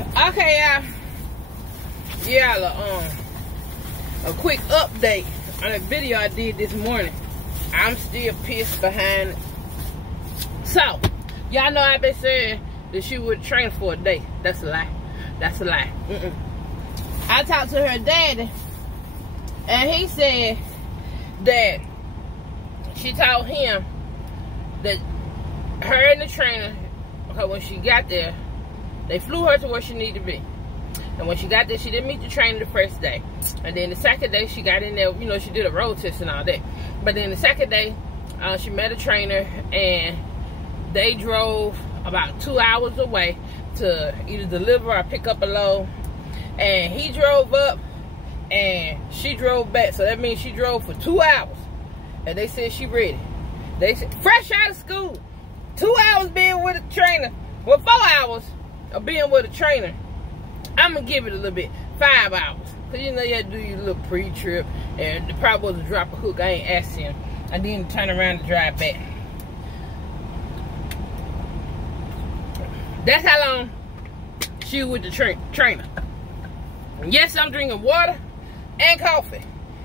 Okay, y'all. A quick update on a video I did this morning. I'm still pissed behind it. So, y'all know I've been saying that she would train for a day. That's a lie. That's a lie. I talked to her daddy, and he said that she told him that her and the trainer, because when she got there, they flew her to where she needed to be. And when she got there, she didn't meet the trainer the first day. And then the second day, she got in there, you know, she did a road test and all that. But then the second day, she met a trainer, and they drove about 2 hours away to either deliver or pick up a load. And he drove up, and she drove back. So that means she drove for 2 hours. And they said she ready. They said, fresh out of school. 2 hours being with a trainer. Well, 4 hours of being with a trainer. I'm going to give it a little bit. 5 hours. Because you know you had to do your little pre-trip. And the probably was to drop a hook. I ain't asked him. And then turn around and drive back. That's how long she was with the trainer. Yes, I'm drinking water and coffee.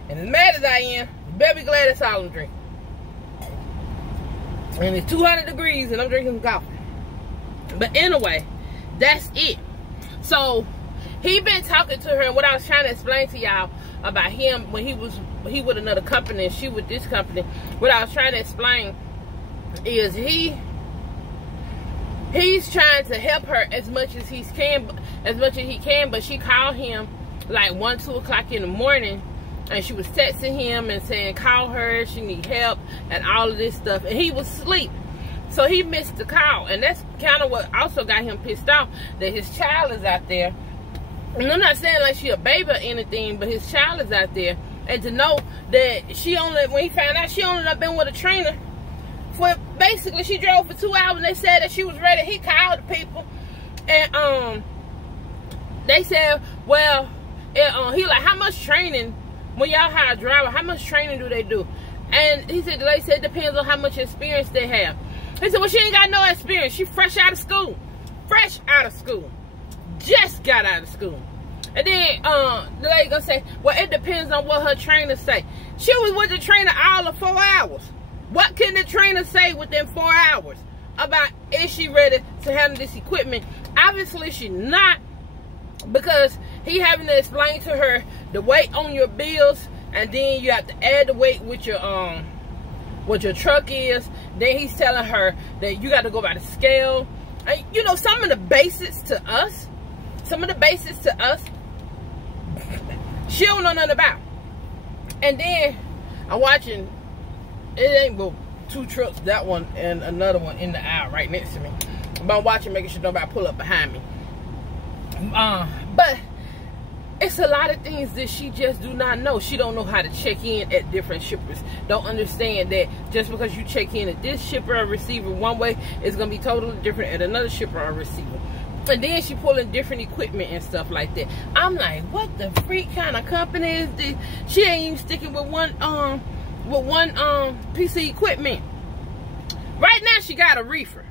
And as mad as I am, you better be glad that's all I'm drinking. And it's 200 degrees and I'm drinking coffee. But anyway, that's it. So he been talking to her, and what I was trying to explain to y'all about him when he with another company and she with this company, what I was trying to explain is he's trying to help her as much as he can, but she called him like 1, 2 o'clock in the morning, and she was texting him and saying call her, she need help and all of this stuff, and he was asleep. So he missed the call, and that's kind of what also got him pissed off, that his child is out there. And I'm not saying like she a baby or anything, but his child is out there. And to know that she only, when he found out she only been with a trainer for, basically she drove for 2 hours, and they said that she was ready. He called the people, and they said, well, he like, how much training, when y'all hire a driver, how much training do they do? And he said, the lady said, it depends on how much experience they have. He said, well, she ain't got no experience. She fresh out of school. Fresh out of school. Just got out of school. And then the lady gonna say, well, it depends on what her trainer say. She was with the trainer all of 4 hours. What can the trainer say within 4 hours about, is she ready to handle this equipment? Obviously she's not, because he having to explain to her the weight on your bills, and then you have to add the weight with your what your truck is. Then he's telling her that you got to go by the scale. And, you know, some of the basics to us, she don't know nothing about. And then I'm watching, it ain't but 2 trucks, that one and another one in the aisle right next to me. But I'm watching, making sure nobody pull up behind me. But it's a lot of things that she just do not know. She don't know how to check in at different shippers. Don't understand that just because you check in at this shipper or receiver one way, it's going to be totally different at another shipper or receiver. And then she pulling different equipment and stuff like that. I'm like, what the freak kind of company is this? She ain't even sticking with one piece of equipment. Right now she got a reefer.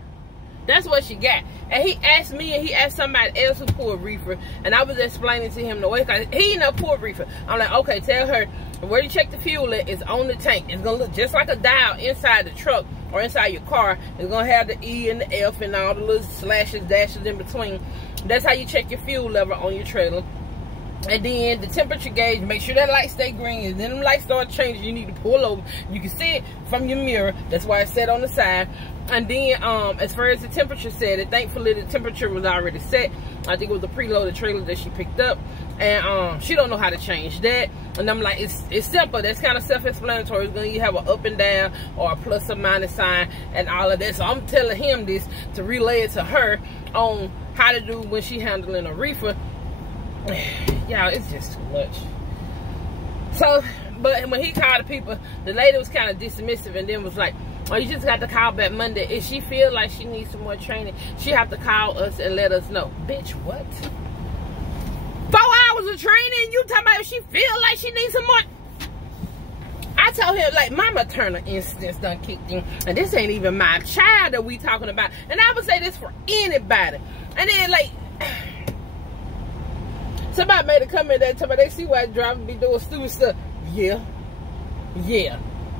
That's what she got. And he asked me, and he asked somebody else who pulled reefer, and I was explaining to him the way, because he ain't pulled reefer. I'm like, okay, tell her where you check the fuel at is on the tank. It's gonna look just like a dial inside the truck or inside your car. It's gonna have the E and the F and all the little slashes, dashes in between. That's how you check your fuel level on your trailer. And then the temperature gauge, make sure that light stay green, and then them lights start changing, you need to pull over. You can see it from your mirror. That's why it's set on the side. And then as far as the temperature set, thankfully the temperature was already set. I think it was a preloaded trailer that she picked up, and she don't know how to change that. And I'm like, it's simple. That's kind of self-explanatory. It's gonna have an up and down or a plus or minus sign and all of that. So I'm telling him this to relay it to her on how to do when she handling a reefer. Y'all, it's just too much. So, but when he called the people, the lady was kind of dismissive, and then was like, oh, you just got to call back Monday. If she feel like she needs some more training, she have to call us and let us know. Bitch, what? 4 hours of training? You talking about if she feel like she needs some more? I told him, like, my maternal instincts done kicked in, and this ain't even my child that we talking about. And I would say this for anybody. And then, like, Somebody made a comment that time they see why drivers be doing stupid stuff. Yeah.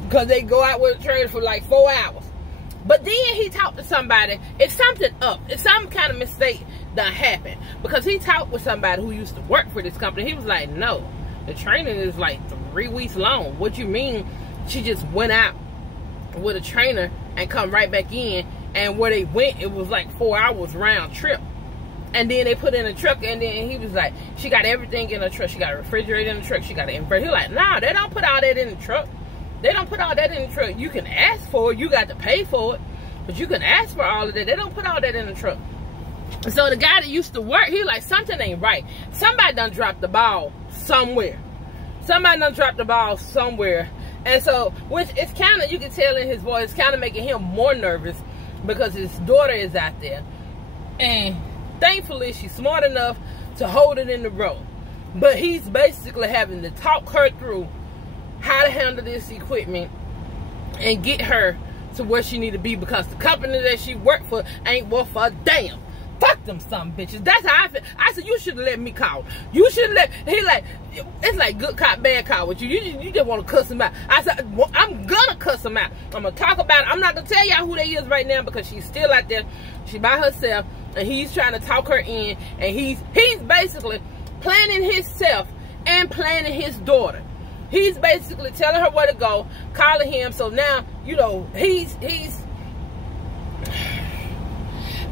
Because they go out with a trainer for like 4 hours. But then he talked to somebody. It's something up. It's some kind of mistake that happened. Because he talked with somebody who used to work for this company. He was like, no, the training is like 3 weeks long. What you mean she just went out with a trainer and come right back in? And where they went, it was like 4 hours round trip. And then they put in a truck, and then he was like, she got everything in the truck. She got a refrigerator in the truck. She got an inverter. He was like, nah, they don't put all that in the truck. They don't put all that in the truck. You can ask for it. You got to pay for it. But you can ask for all of that. They don't put all that in the truck. So the guy that used to work, he like, something ain't right. Somebody done dropped the ball somewhere. Somebody done dropped the ball somewhere. And so, which it's kind of, you can tell in his voice, it's kind of making him more nervous because his daughter is out there. And thankfully, she's smart enough to hold it in the road. But he's basically having to talk her through how to handle this equipment and get her to where she need to be, because the company that she worked for ain't worth a damn. Fuck them some bitches. That's how I feel. I said, you should have let me call. You should have let, he like, it's like good cop, bad cop with you. You just want to cuss him out. I said, well, I'm gonna cuss him out. I'm gonna talk about it. I'm not gonna tell y'all who they is right now because she's still out there. She by herself, and he's trying to talk her in, and he's basically planning himself and planning his daughter. He's basically telling her where to go, calling him. So now, you know, he's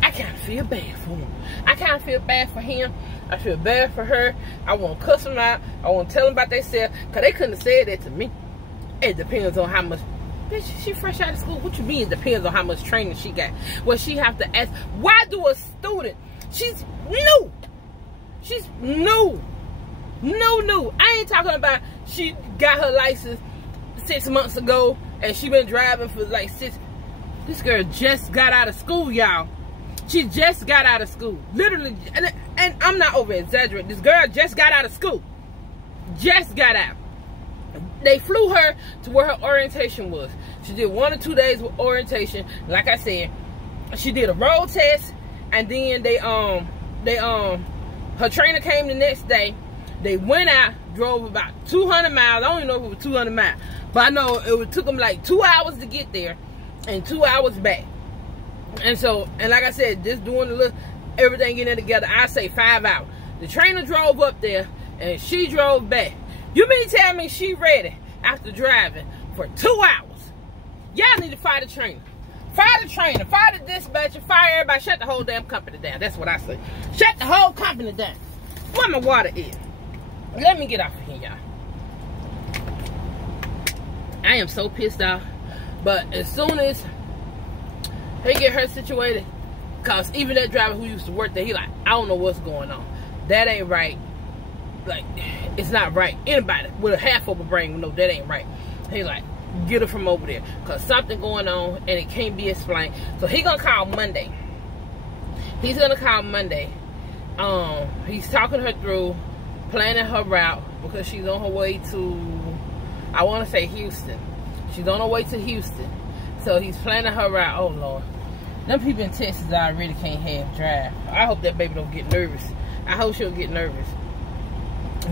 I kind of feel bad for him. I kind of feel bad for him. I feel bad for her. I want to cuss them out. I want to tell them about themselves, because they couldn't have said that to me. It depends on how much. Bitch, she fresh out of school. What you mean it depends on how much training she got? Well, she have to ask, why do a student, she's new. She's new. New. I ain't talking about she got her license 6 months ago and she been driving for like 6. This girl just got out of school, y'all. She just got out of school. Literally, and I'm not over exaggerating. This girl just got out of school. Just got out. They flew her to where her orientation was. She did 1 or 2 days with orientation. Like I said, she did a road test, and then her trainer came the next day. They went out, drove about 200 miles. I don't even know if it was 200 miles, but I know it took them like 2 hours to get there and 2 hours back. And so, and like I said, just doing the little, everything in there together, I say 5 hours. The trainer drove up there and she drove back. You mean tell me she ready after driving for 2 hours? Y'all need to fire the trainer. Fire the trainer, fire the dispatcher, fire everybody, shut the whole damn company down. That's what I say. Shut the whole company down. Where my water is? Let me get off of here, y'all. I am so pissed off. But as soon as they get her situated, because even that driver who used to work there, he like, I don't know what's going on. That ain't right. Like, it's not right. Anybody with a half of a brain will know that ain't right. He like, get her from over there, because something going on and it can't be explained. So he gonna call Monday. He's gonna call Monday. He's talking her through, planning her route, because she's on her way to, I want to say Houston. She's on her way to Houston. So he's planning her route. Oh, Lord. Them people in Texas already can't have drive. I hope that baby don't get nervous. I hope she'll get nervous.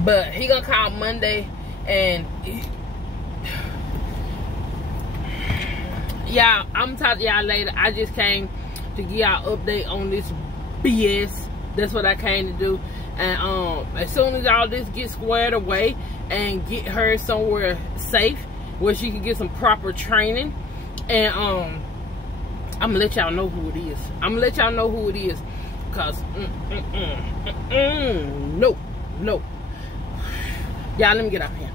But he gonna call Monday, and y'all, I'm talking to y'all later. I just came to give y'all an update on this BS. That's what I came to do. And as soon as all this gets squared away and get her somewhere safe where she can get some proper training, and I'm gonna let y'all know who it is. I'm gonna let y'all know who it is, because no. Y'all, let me get out here.